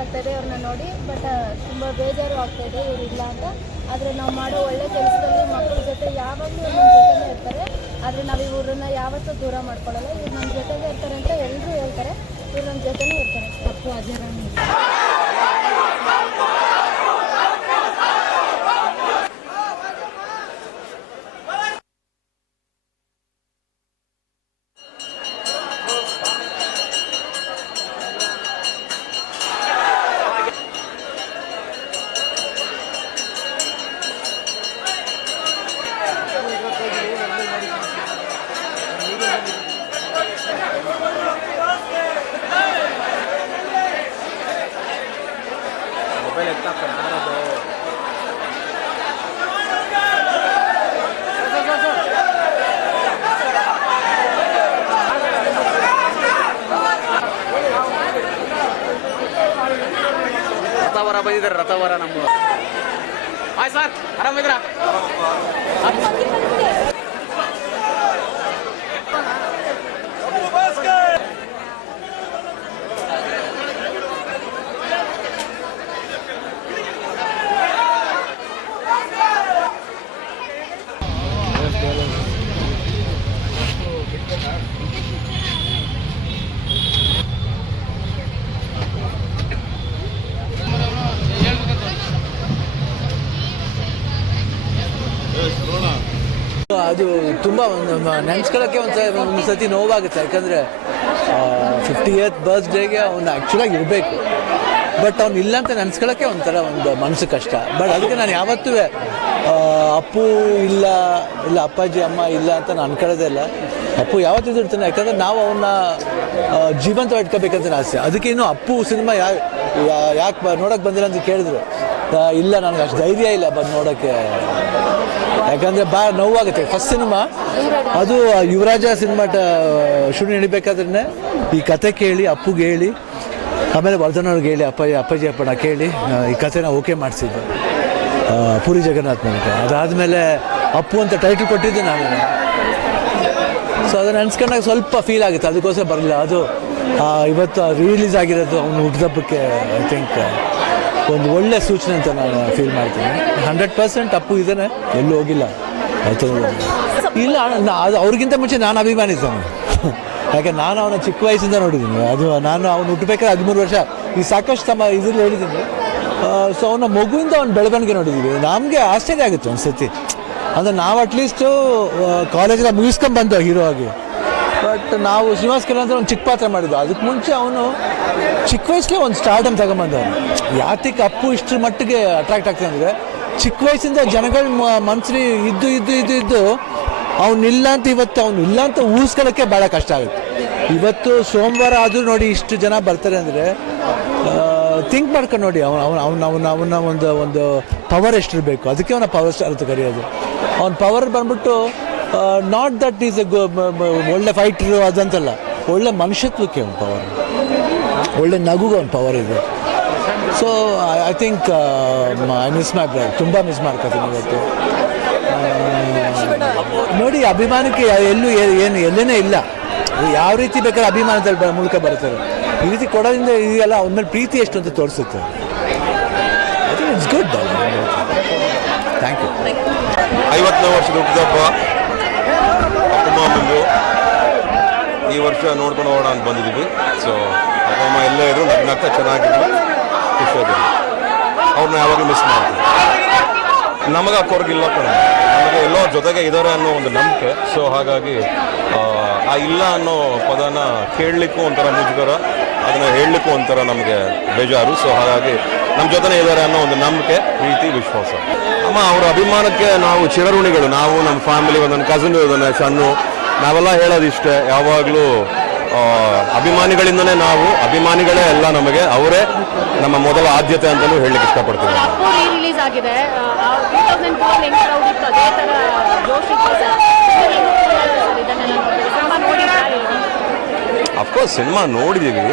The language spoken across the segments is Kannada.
ಆಗ್ತಾಯಿದೆ ಅವ್ರನ್ನ ನೋಡಿ. ಬಟ್ ತುಂಬ ಬೇಜಾರು ಆಗ್ತಾಯಿದೆ ಇವ್ರು ಇಲ್ಲ ಅಂತ. ಆದರೆ ನಾವು ಮಾಡೋ ಒಳ್ಳೆ ಕೆಲಸದಲ್ಲಿ ಮಕ್ಕಳ ಜೊತೆ ಯಾವಾಗಲೂ ನಮ್ಮ ಜೊತೆನೇ ಇರ್ತಾರೆ. ಆದರೆ ನಾವು ಇವ್ರನ್ನ ಯಾವತ್ತೂ ದೂರ ಮಾಡ್ಕೊಳ್ಳಲ್ಲ. ಇವ್ರು ನಮ್ಮ ಜೊತೆಗೆ ಇರ್ತಾರೆ ಅಂತ ಎಲ್ಲರೂ ಹೇಳ್ತಾರೆ. ಇವ್ರು ನಮ್ಮ ಜೊತೆನೇ ಇರ್ತಾರೆ. ತಪ್ಪು ಅಜರ ರಥವರ ಬಂದಿದ್ದಾರೆ. ರಥವರ ನಮ್ಮ ಹಾಯ್ ಸರ್, ಆರಾಮಿದ್ರಾ? ಅದು ತುಂಬ ನೆನೆಸ್ಕೊಳ್ಳೋಕ್ಕೆ ಒಂದು ಸತಿ ನೋವಾಗುತ್ತೆ. ಯಾಕಂದರೆ 50th ಬರ್ತ್ಡೇಗೆ ಅವನು ಆ್ಯಕ್ಚುಲಾಗಿ ಇರಬೇಕು. ಬಟ್ ಅವ್ನು ಇಲ್ಲ ಅಂತ ನೆನೆಸ್ಕೊಳ್ಳೋಕ್ಕೆ ಒಂಥರ ಒಂದು ಮನಸ್ಸು ಕಷ್ಟ. ಬಟ್ ಅದಕ್ಕೆ ನಾನು ಯಾವತ್ತೂ ಅಪ್ಪು ಇಲ್ಲ ಅಪ್ಪಾಜಿ ಅಮ್ಮ ಇಲ್ಲ ಅಂತ ನಾನು ಅನ್ಕೊಳ್ಳೋದೇ ಇಲ್ಲ. ಅಪ್ಪು ಯಾವತ್ತಿದ್ದು ಇರ್ತಾನೆ. ಯಾಕಂದರೆ ನಾವು ಅವನ್ನ ಜೀವಂತ ಇಟ್ಕೋಬೇಕಂತ ಆಸೆ. ಅದಕ್ಕೆ ಇನ್ನೂ ಅಪ್ಪು ಸಿನಿಮಾ ಯಾಕೆ ನೋಡೋಕ್ಕೆ ಬಂದಿಲ್ಲ ಅಂತ ಕೇಳಿದ್ರು. ಇಲ್ಲ, ನನಗೆ ಅಷ್ಟು ಧೈರ್ಯ ಇಲ್ಲ ಬಂದು ನೋಡೋಕ್ಕೆ. ಯಾಕಂದರೆ ನೋವಾಗುತ್ತೆ. ಫಸ್ಟ್ ಸಿನಿಮಾ ಅದು ಯುವರಾಜ ಸಿನಿಮಾ ಶೂಟಿಂಗ್ ನಡಿಬೇಕಾದ್ರೆ ಈ ಕತೆ ಕೇಳಿ ಅಪ್ಪುಗೆ ಹೇಳಿ, ಆಮೇಲೆ ವರ್ಧನವ್ರಿಗೆ ಹೇಳಿ, ಅಪ್ಪಾಜಿ ಅಪ್ಪನ ಕೇಳಿ ಈ ಕತೆನ ಓಕೆ ಮಾಡಿಸಿದ್ದು ಪುರಿ ಜಗನ್ನಾಥ್ ನನಗೆ. ಅದಾದಮೇಲೆ ಅಪ್ಪು ಅಂತ ಟೈಟಲ್ ಕೊಟ್ಟಿದ್ದೆ ನಾನು. ಸೊ ಅದನ್ನು ನೆನೆಸ್ಕೊಂಡಾಗ ಸ್ವಲ್ಪ ಫೀಲ್ ಆಗುತ್ತೆ. ಅದಕ್ಕೋಸ್ಕರ ಬರಲಿಲ್ಲ. ಅದು ಇವತ್ತು ರಿಲೀಸ್ ಆಗಿರೋದು ಅವನು ಹುಟ್ಟಿದಬ್ಬಕ್ಕೆ ಐ ಥಿಂಕ್ ಒಂದು ಒಳ್ಳೆ ಸೂಚನೆ ಅಂತ ನಾನು ಫೀಲ್ ಮಾಡ್ತೀನಿ. 100% ಅಪ್ಪು ಇದ್ದಾನೆ, ಎಲ್ಲೂ ಹೋಗಿಲ್ಲ. ಇಲ್ಲ, ಅದು ಅವ್ರಿಗಿಂತ ಮುಂಚೆ ನಾನು ಅಭಿಮಾನಿಸ್ತಾನೆ. ಯಾಕೆ ನಾನು ಅವನ ಚಿಕ್ಕ ವಯಸ್ಸಿಂದ ನೋಡಿದ್ದೀನಿ. ಅದು ನಾನು ಅವನು ಹುಟ್ಟಬೇಕಾದ್ರೆ 13 ವರ್ಷ ಈ ಸಾಕಷ್ಟು ಇದ್ರಲ್ಲಿ ಹೇಳಿದ್ದೀನಿ. ಸೊ ಅವನ ಮಗುವಿಂದ ಅವ್ನು ಬೆಳವಣಿಗೆ ನೋಡಿದ್ದೀವಿ. ನಮಗೆ ಆಶ್ಚರ್ಯ ಆಗುತ್ತೆ ಒಂದು ಸತಿ. ಅಂದರೆ ನಾವು ಅಟ್ಲೀಸ್ಟು ಕಾಲೇಜೆಲ್ಲ ಮುಗಿಸ್ಕೊಂಡ್ಬಂದು ಹೀರೋ ಆಗಿ. ಬಟ್ ನಾವು ಶ್ರೀನಿವಾಸ್ ಕಲ್ಯಾಣ್ ಅಂತ ಒಂದು ಚಿಕ್ಕ ಪಾತ್ರ ಮಾಡಿದ್ದು. ಅದಕ್ಕೆ ಮುಂಚೆ ಅವನು ಚಿಕ್ಕ ವಯಸ್ಸಲ್ಲೇ ಒಂದು ಸ್ಟಾರ್ಡಮ್ ತಗೊಂಬಂದವನು. ಯಾತಕ್ಕೆ ಅಪ್ಪು ಇಷ್ಟರ ಮಟ್ಟಿಗೆ ಅಟ್ರಾಕ್ಟ್ ಆಗ್ತದೆ ಅಂದರೆ, ಚಿಕ್ಕ ವಯಸ್ಸಿಂದ ಜನಗಳ ಮನಸ್ಸಲ್ಲಿ ಇದ್ದು ಅವನಿಲ್ಲ ಅಂತ ಇವತ್ತು ಊಹಿಸ್ಕೊಳ್ಳೋಕ್ಕೆ ಭಾಳ ಕಷ್ಟ ಆಗುತ್ತೆ. ಇವತ್ತು ಸೋಮವಾರ ಆದರೂ ನೋಡಿ ಇಷ್ಟು ಜನ ಬರ್ತಾರೆ ಅಂದರೆ ಥಿಂಕ್ ಮಾಡ್ಕೊಂಡು ನೋಡಿ ಅವನ ಒಂದು ಪವರ್ ಎಷ್ಟಿರಬೇಕು. ಅದಕ್ಕೆ ಅವನ ಪವರ್ ಸ್ಟಾರ್ ಅಂತ ಕರೆಯೋದು. ಅವನ ಪವರ್ ಬಂದ್ಬಿಟ್ಟು ನಾಟ್ ದಟ್ ಈಸ್ ಒಳ್ಳೆ ಫೈಟ್ರು ಅದಂತಲ್ಲ, ಒಳ್ಳೆ ಮನುಷ್ಯತ್ವಕ್ಕೆ ಅವನ ಪವರ್, ಒಳ್ಳೆ ನಗುಗೆ ಅವನ ಪವರ್ ಇದೆ. So I think I miss my brother. ತುಂಬ ಮಿಸ್ ಮಾಡ್ಕೊತೀನಿ ಇವತ್ತು. ನೋಡಿ, ಅಭಿಮಾನಕ್ಕೆ ಎಲ್ಲೇನೇ ಇಲ್ಲ. ಯಾವ ರೀತಿ ಬೇಕಾದ್ರೆ ಅಭಿಮಾನದಲ್ಲಿ ಮೂಲಕ ಬರ್ತಾರೆ. ಈ ರೀತಿ ಕೊಡೋದ್ರಿಂದ ಇದೆಯಲ್ಲ, ಅವನ ಮೇಲೆ ಪ್ರೀತಿ ಎಷ್ಟು ಅಂತ ತೋರಿಸುತ್ತೆ. I think it's good. Thank you. 50ನೇ ವರ್ಷದ ಹುಟ್ಟಿದಬ್ಬ ಅಪ್ಪ ಅಮ್ಮಂದು ಈ ವರ್ಷ ನೋಡ್ಕೊಂಡು ಹೋಗೋಣ ಅಂತ ಬಂದಿದ್ದೀವಿ. ಸೊ ಅಪ್ಪ ಅಮ್ಮ ಎಲ್ಲೇ ಇದ್ರು ನಗ್ನಗ್ತಾ ಚೆನ್ನಾಗಿದ್ರು, ಖುಷಿಯಾಗಿದ್ರು. ಅವ್ರನ್ನ ಯಾವಾಗಲೂ ಮಿಸ್ ಮಾಡ್ತೀವಿ. ನಮಗೆ ಆ ಕೊರಗಿಲ್ಲ ಕಣ, ನಮಗೆ ಎಲ್ಲೋ ಜೊತೆಗೆ ಇದ್ದಾರೆ ಅನ್ನೋ ಒಂದು ನಂಬಿಕೆ. ಸೊ ಹಾಗಾಗಿ ಆ ಇಲ್ಲ ಅನ್ನೋ ಪದನ ಕೇಳಲಿಕ್ಕೂ ಒಂಥರ ಮುಜುಗರ, ಅದನ್ನು ಹೇಳಲಿಕ್ಕೂ ಒಂಥರ ನಮಗೆ ಬೇಜಾರು. ಸೊ ಹಾಗಾಗಿ ನಮ್ಮ ಜೊತೆನೇ ಇದ್ದಾರೆ ಅನ್ನೋ ಒಂದು ನಂಬಿಕೆ, ಪ್ರೀತಿ, ವಿಶ್ವಾಸ. ಅಮ್ಮ ಅವರ ಅಭಿಮಾನಕ್ಕೆ ನಾವು ಚಿರಋಣಿಗಳು. ನಾವು ನಮ್ಮ ಫ್ಯಾಮಿಲಿ, ಒಂದೊಂದು ಕಸಿನ್ ಇದ್ದಾನೆ ಸಣ್ಣ, ನಾವೆಲ್ಲ ಹೇಳೋದಿಷ್ಟೇ. ಯಾವಾಗಲೂ ಅಭಿಮಾನಿಗಳಿಂದನೇ ನಾವು, ಅಭಿಮಾನಿಗಳೇ ಎಲ್ಲ ನಮಗೆ, ಅವರೇ ನಮ್ಮ ಮೊದಲ ಆದ್ಯತೆ ಅಂತಲೂ ಹೇಳಲಿಕ್ಕೆ ಇಷ್ಟಪಡ್ತೀವಿ. ಅಫ್ಕೋರ್ಸ್ ಸಿನಿಮಾ ನೋಡಿದ್ದೀವಿ.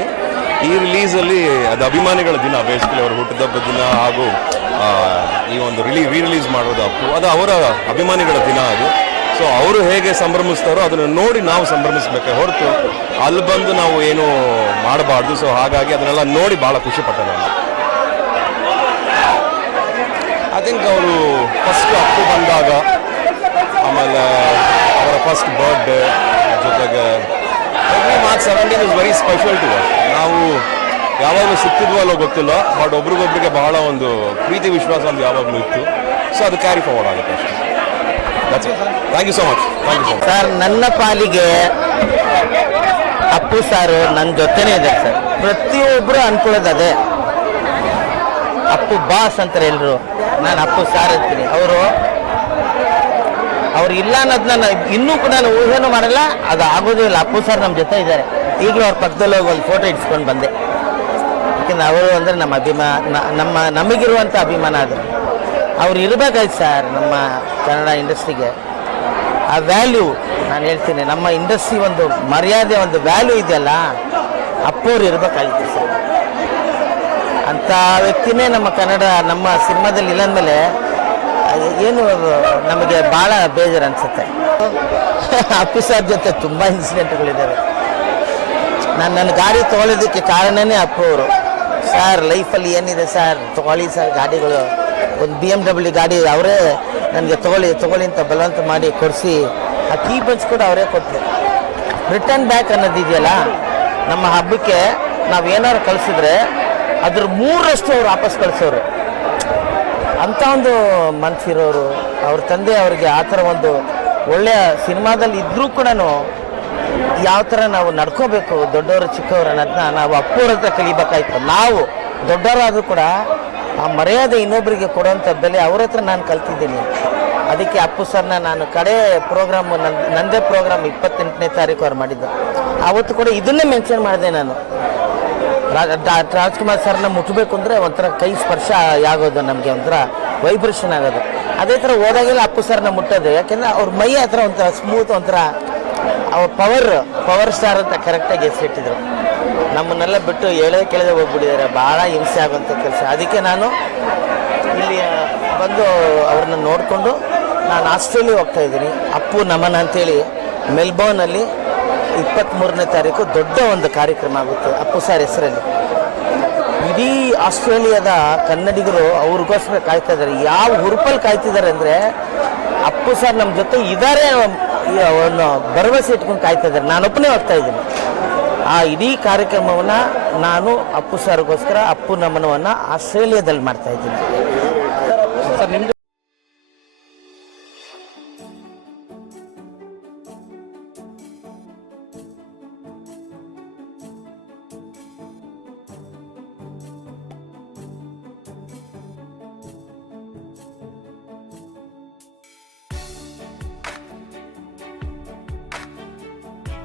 ಈ ರಿಲೀಸಲ್ಲಿ ಅದು ಅಭಿಮಾನಿಗಳ ದಿನ, ಬೇಸಿಕಲಿ ಅವ್ರ ಹುಟ್ಟಿದಬ್ಬ ದಿನ ಹಾಗೂ ಈ ಒಂದು ರೀ ರಿಲೀಸ್ ಮಾಡೋದು ಅಪ್ಪು, ಅದು ಅವರ ಅಭಿಮಾನಿಗಳ ದಿನ ಅದು. ಸೊ ಅವರು ಹೇಗೆ ಸಂಭ್ರಮಿಸ್ತಾರೋ ಅದನ್ನು ನೋಡಿ ನಾವು ಸಂಭ್ರಮಿಸ್ಬೇಕೆ ಹೊರತು ಅಲ್ಲಿ ಬಂದು ನಾವು ಏನು ಮಾಡಬಾರ್ದು. ಸೊ ಹಾಗಾಗಿ ಅದನ್ನೆಲ್ಲ ನೋಡಿ ಭಾಳ ಖುಷಿ ಪಟ್ಟೆ ನಾನು. ಐ ಥಿಂಕ್ ಅವರು ಫಸ್ಟ್ ಅಪ್ಪು ಬಂದಾಗ, ಆಮೇಲೆ ಅವರ ಫಸ್ಟ್ ಬರ್ಡೇ, ಜೊತೆಗೆ March 17 is very special to us. ನಾವು ಯಾವಾಗಲೂ ಸಿಕ್ತಿದ್ವೋ ಅಲ್ಲೋ ಗೊತ್ತಿಲ್ಲ, ಬಟ್ ಒಬ್ರಿಗೊಬ್ರಿಗೆ ಬಹಳ ಒಂದು ಪ್ರೀತಿ ವಿಶ್ವಾಸ ಒಂದು ಯಾವಾಗಲೂ ಇತ್ತು. ಸೊ ಅದು ಕ್ಯಾರಿ ಫಾರ್ವರ್ಡ್ ಆಗುತ್ತೆ ಅಷ್ಟೇ. Thank you so much. Thank you so much sir. ನನ್ನ ಪಾಲಿಗೆ ಅಪ್ಪು ಸಾರು ನನ್ನ ಜೊತೆನೇ ಇದೆ ಸರ್. ಪ್ರತಿಯೊಬ್ಬರು ಅನ್ಕೊಳ್ಳೋದು ಅದೇ, ಅಪ್ಪು ಬಾಸ್ ಅಂತಾರೆ ಎಲ್ಲರೂ, ನಾನು ಅಪ್ಪು ಸಾರ್ ಅಂತೀನಿ. ಅವ್ರು ಇಲ್ಲ ಅನ್ನೋದನ್ನ ಇನ್ನೂ ಕೂಡ ನಾನು ಊಹೆನೂ ಮಾಡಲ್ಲ, ಅದು ಆಗೋದೇ ಇಲ್ಲ. ಅಪ್ಪು ಸಾರ್ ನಮ್ಮ ಜೊತೆ ಇದ್ದಾರೆ. ಈಗಲೂ ಅವ್ರ ಪಕ್ಕದಲ್ಲಿ ಹೋಗಿ ಒಂದು ಫೋಟೋ ಇಡ್ಸ್ಕೊಂಡು ಬಂದೆ. ಯಾಕೆಂದ್ರೆ ಅವರು ಅಂದರೆ ನಮ್ಮ ನಮಗಿರುವಂಥ ಅಭಿಮಾನ ಅದು. ಅವ್ರು ಇರಬೇಕಾಯ್ತು ಸರ್ ನಮ್ಮ ಕನ್ನಡ ಇಂಡಸ್ಟ್ರಿಗೆ. ಆ ವ್ಯಾಲ್ಯೂ ನಾನು ಹೇಳ್ತೀನಿ, ನಮ್ಮ ಇಂಡಸ್ಟ್ರಿ ಒಂದು ಮರ್ಯಾದೆ, ಒಂದು ವ್ಯಾಲ್ಯೂ ಇದೆಯಲ್ಲ, ಅಪ್ಪವ್ರು ಇರಬೇಕಾಗಿತ್ತು ಸರ್. ಅಂಥ ವ್ಯಕ್ತಿನೇ ನಮ್ಮ ಕನ್ನಡ ನಮ್ಮ ಸಿನಿಮಾದಲ್ಲಿ ಇಲ್ಲಂದಮೇಲೆ ಏನು ನಮಗೆ ಭಾಳ ಬೇಜಾರು ಅನಿಸುತ್ತೆ. ಅಪ್ಪು ಸರ್ ಜೊತೆ ತುಂಬ ಇನ್ಸಿಡೆಂಟ್ಗಳಿದ್ದಾವೆ. ನನ್ನ ಗಾಡಿ ತೊಗೊಳೋದಕ್ಕೆ ಕಾರಣನೇ ಅಪ್ಪು ಅವರು. ಸರ್ ಲೈಫಲ್ಲಿ ಏನಿದೆ ಸರ್, ತೊಗೊಳ್ಳಿ ಸರ್ ಗಾಡಿಗಳು. ಒಂದು BMW ಗಾಡಿ ಅವರೇ ನನಗೆ ತೊಗೊಳ್ಳಿ ಅಂತ ಬಲವಂತ ಮಾಡಿ ಕೊಡಿಸಿ, ಆ ಕೀ ಬಂಚ್ ಕೂಡ ಅವರೇ ಕೊಟ್ಟರು. ರಿಟರ್ನ್ ಬ್ಯಾಕ್ ಅನ್ನೋದಿದೆಯಲ್ಲ, ನಮ್ಮ ಹಬ್ಬಕ್ಕೆ ನಾವು ಏನಾದ್ರು ಕಳಿಸಿದ್ರೆ ಅದ್ರ 3ರಷ್ಟು ಅವ್ರು ವಾಪಸ್ ಕಳಿಸೋರು. ಅಂಥ ಒಂದು ಮನಸ್ಸಿರೋರು ಅವ್ರ ತಂದೆ. ಅವರಿಗೆ ಆ ಥರ ಒಂದು ಒಳ್ಳೆಯ ಸಿನಿಮಾದಲ್ಲಿ ಇದ್ದರೂ ಕೂಡ ಯಾವ ಥರ ನಾವು ನಡ್ಕೋಬೇಕು, ದೊಡ್ಡವರು ಚಿಕ್ಕವರು ಅನ್ನೋದನ್ನ ನಾವು ಅಪ್ಪವ್ರ ಹತ್ರ ಕಲಿಬೇಕಾಯ್ತು. ನಾವು ದೊಡ್ಡವರಾದರೂ ಕೂಡ ಆ ಮರ್ಯಾದೆ ಇನ್ನೊಬ್ಬರಿಗೆ ಕೊಡೋವಂಥ ಬೆಲೆ ಅವ್ರ ಹತ್ರ ನಾನು ಕಲ್ತಿದ್ದೀನಿ. ಅದಕ್ಕೆ ಅಪ್ಪು ಸರ್ನ ನಾನು ಕಡೆ ಪ್ರೋಗ್ರಾಮ್, ನಂದೇ ಪ್ರೋಗ್ರಾಮ್ 28ನೇ ತಾರೀಕು ಅವ್ರು ಮಾಡಿದ್ದು. ಆವತ್ತು ಕೂಡ ಇದನ್ನೇ ಮೆನ್ಷನ್ ಮಾಡಿದೆ ನಾನು. ರಾಜ್ಕುಮಾರ್ ಸರ್ನ ಮುಟ್ಟಬೇಕು ಅಂದರೆ ಒಂಥರ ಕೈ ಸ್ಪರ್ಶ ಆಗೋದು, ನಮಗೆ ಒಂಥರ ವೈಬ್ರೇಷನ್ ಆಗೋದು. ಅದೇ ಥರ ಹೋದಾಗೆಲ್ಲ ಅಪ್ಪು ಸರ್ನ ಮುಟ್ಟೋದು. ಯಾಕೆಂದರೆ ಅವ್ರ ಮೈ ಹತ್ರ ಒಂಥರ ಸ್ಮೂತ್, ಒಂಥರ ಅವ್ರ ಪವರ್ ಸ್ಟಾರ್ ಅಂತ ಕರೆಕ್ಟಾಗಿ ಹೆಸರಿಟ್ಟಿದ್ರು. ನಮ್ಮನ್ನೆಲ್ಲ ಬಿಟ್ಟು ಕೆಳಗೆ ಹೋಗ್ಬಿಟ್ಟಿದ್ದಾರೆ. ಭಾಳ ಹಿಂಸೆ ಆಗುವಂಥ ಕೆಲಸ. ಅದಕ್ಕೆ ನಾನು ಇಲ್ಲಿ ಬಂದು ಅವ್ರನ್ನ ನೋಡಿಕೊಂಡು ನಾನು ಆಸ್ಟ್ರೇಲಿಯಾ ಹೋಗ್ತಾ ಇದ್ದೀನಿ. ಅಪ್ಪು ನಮನ ಅಂತೇಳಿ ಮೆಲ್ಬೋರ್ನಲ್ಲಿ 23ನೇ ತಾರೀಕು ದೊಡ್ಡ ಒಂದು ಕಾರ್ಯಕ್ರಮ ಆಗುತ್ತೆ ಅಪ್ಪು ಸರ್ ಹೆಸರಲ್ಲಿ. ಇಡೀ ಆಸ್ಟ್ರೇಲಿಯಾದ ಕನ್ನಡಿಗರು ಅವ್ರಿಗೋಸ್ಕರ ಕಾಯ್ತಾ ಇದ್ದಾರೆ. ಯಾವ ಹುರುಪಲ್ಲಿ ಕಾಯ್ತಿದ್ದಾರೆ ಅಂದರೆ, ಅಪ್ಪು ಸರ್ ನಮ್ಮ ಜೊತೆ ಇದ್ದಾರೆ ಒಂದು ಭರವಸೆ ಇಟ್ಕೊಂಡು ಕಾಯ್ತಾ ಇದ್ದಾರೆ. ನಾನೊಬ್ಬನೇ ಹೋಗ್ತಾ ಇದ್ದೀನಿ. ಆ ಇಡೀ ಕಾರ್ಯಕ್ರಮವನ್ನು ನಾನು ಅಪ್ಪು ಸರ್ಗೋಸ್ಕರ, ಅಪ್ಪು ನಮನವನ್ನು ಆಸ್ಟ್ರೇಲಿಯಾದಲ್ಲಿ ಮಾಡ್ತಾ ಇದ್ದೀನಿ ಸರ್. ನಿಮ್ಮದು